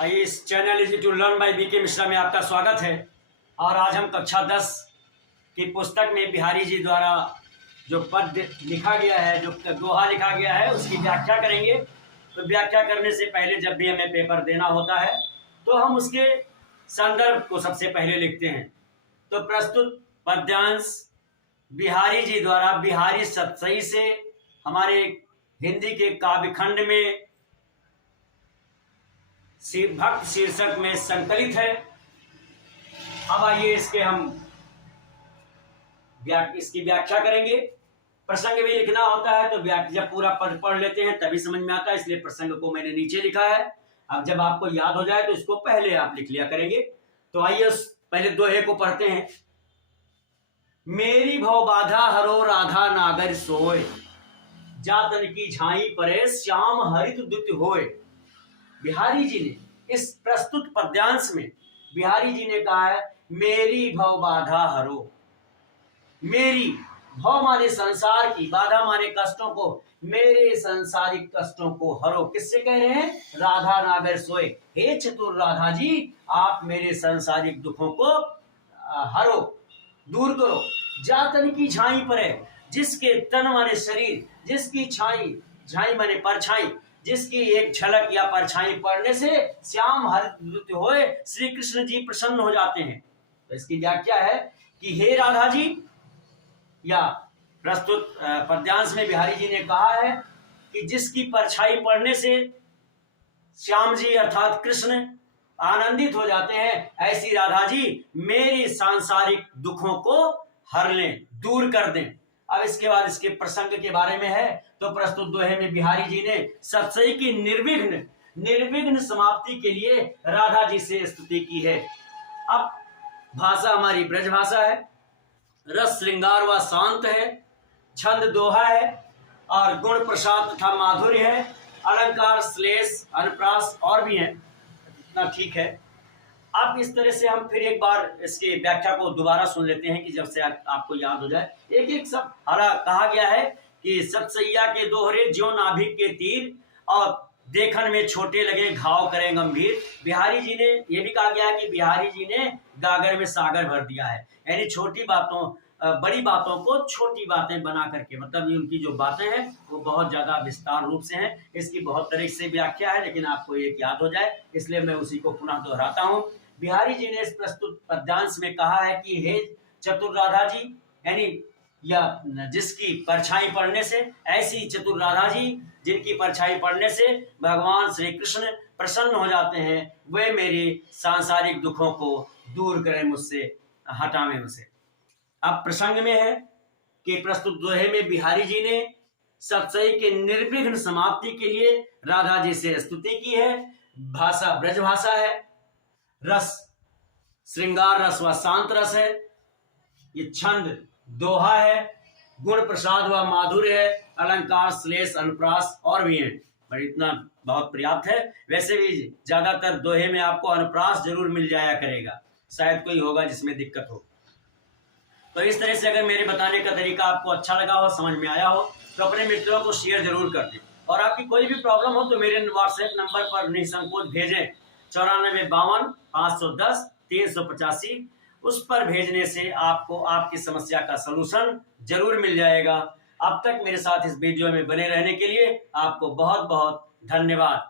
आइए, इस channel easy to learn by BK Mishra में आपका स्वागत है। और आज हम कक्षा 10 की पुस्तक में बिहारी जी द्वारा जो पद लिखा गया है, जो दोहा लिखा गया है, उसकी व्याख्या करेंगे। तो व्याख्या करने से पहले जब भी हमें पेपर देना होता है तो हम उसके संदर्भ को सबसे पहले लिखते हैं। तो प्रस्तुत पद्यांश बिहारी जी द्वारा बिहारी सतसई से हमारे हिंदी के काव्यखंड में भक्त शीर्षक में संकलित है। अब आइए इसकी व्याख्या करेंगे। प्रसंग भी लिखना होता है तो जब पूरा पद पढ़ लेते हैं तभी समझ में आता है, इसलिए प्रसंग को मैंने नीचे लिखा है। अब जब आपको याद हो जाए तो इसको पहले आप लिख लिया करेंगे। तो आइए पहले दोहे को पढ़ते हैं। मेरी भव बाधा हरो राधा नागर सोए, जातन की झाई परे श्याम हरित दुत होए। बिहारी जी ने इस प्रस्तुत पद्यांश में बिहारी जी ने कहा है, मेरी भव बाधा हरो। मेरी भव माने संसार की, बाधा माने कष्टों को, मेरे संसारिक कष्टों को हरो। किससे कह रहे हैं? राधा नागर सोए। हे चतुर राधा जी, आप मेरे संसारिक दुखों को हरो, दूर करो। जातन की झाई पर है, जिसके तन माने शरीर, जिसकी झाई माने परछाई, जिसकी एक झलक या परछाई पड़ने से श्याम हरित होए, श्री कृष्ण जी प्रसन्न हो जाते हैं। तो इसकी व्याख्या है कि हे राधा जी, या प्रस्तुत पद्यांश में बिहारी जी ने कहा है कि जिसकी परछाई पड़ने से श्याम जी अर्थात कृष्ण आनंदित हो जाते हैं, ऐसी राधा जी मेरे सांसारिक दुखों को हर लें, दूर कर दें। अब इसके बाद इसके प्रसंग के बारे में है। तो प्रस्तुत दोहे में बिहारी जी ने सतसई की निर्विघ्न समाप्ति के लिए राधा जी से स्तुति की है। अब भाषा हमारी ब्रज भाषा है, रस श्रृंगार व शांत है, छंद दोहा है और गुण प्रसाद तथा माधुर्य है, अलंकार श्लेष अनुप्रास और भी है। इतना ठीक है। अब इस तरह से हम फिर एक बार इसकी व्याख्या को दोबारा सुन लेते हैं कि जब से आपको याद हो जाए। एक एक सब कहा गया है कि सतसैया के दोहरे ज्यो नाभिक के तीर, और देखन में छोटे लगे घाव करें गंभीर। बिहारी जी ने यह भी कहा गया है कि बिहारी जी ने गागर में सागर भर दिया है, यानी छोटी बातों बड़ी बातों को छोटी बातें बना करके, मतलब उनकी जो बातें हैं वो बहुत ज्यादा विस्तार रूप से हैं। इसकी बहुत तरह से व्याख्या है, लेकिन आपको एक याद हो जाए इसलिए मैं उसी को पुनः दोहराता हूँ। बिहारी जी ने इस प्रस्तुत पद्यांश में कहा है कि हे चतुर राधा जी, यानी या जिसकी परछाई पड़ने से, ऐसी चतुर राधा जी जिनकी परछाई पड़ने से भगवान श्री कृष्ण प्रसन्न हो जाते हैं, वे मेरे सांसारिक दुखों को दूर करें मुझसे, हटावे मुझसे। अब प्रसंग में है कि प्रस्तुत दोहे में बिहारी जी ने सतसई के निर्विघ्न समाप्ति के लिए राधा जी से स्तुति की है। भाषा ब्रज भाषा है, रस श्रृंगार रस व शांत रस है, ये छंद दोहा है, गुण प्रसाद व माधुर्य है, अलंकार श्लेष अनुप्रास और भी हैं, पर इतना बहुत पर्याप्त है। वैसे भी ज्यादातर दोहे में आपको अनुप्रास जरूर मिल जाया करेगा, शायद कोई होगा जिसमें दिक्कत हो। तो इस तरह से अगर मेरे बताने का तरीका आपको अच्छा लगा हो, समझ में आया हो, तो अपने मित्रों को शेयर जरूर कर दें। और आपकी कोई भी प्रॉब्लम हो तो मेरे व्हाट्सएप नंबर पर निसंकोच भेजें, 9452 510 385। उस पर भेजने से आपको आपकी समस्या का सलूशन जरूर मिल जाएगा। अब तक मेरे साथ इस वीडियो में बने रहने के लिए आपको बहुत बहुत धन्यवाद।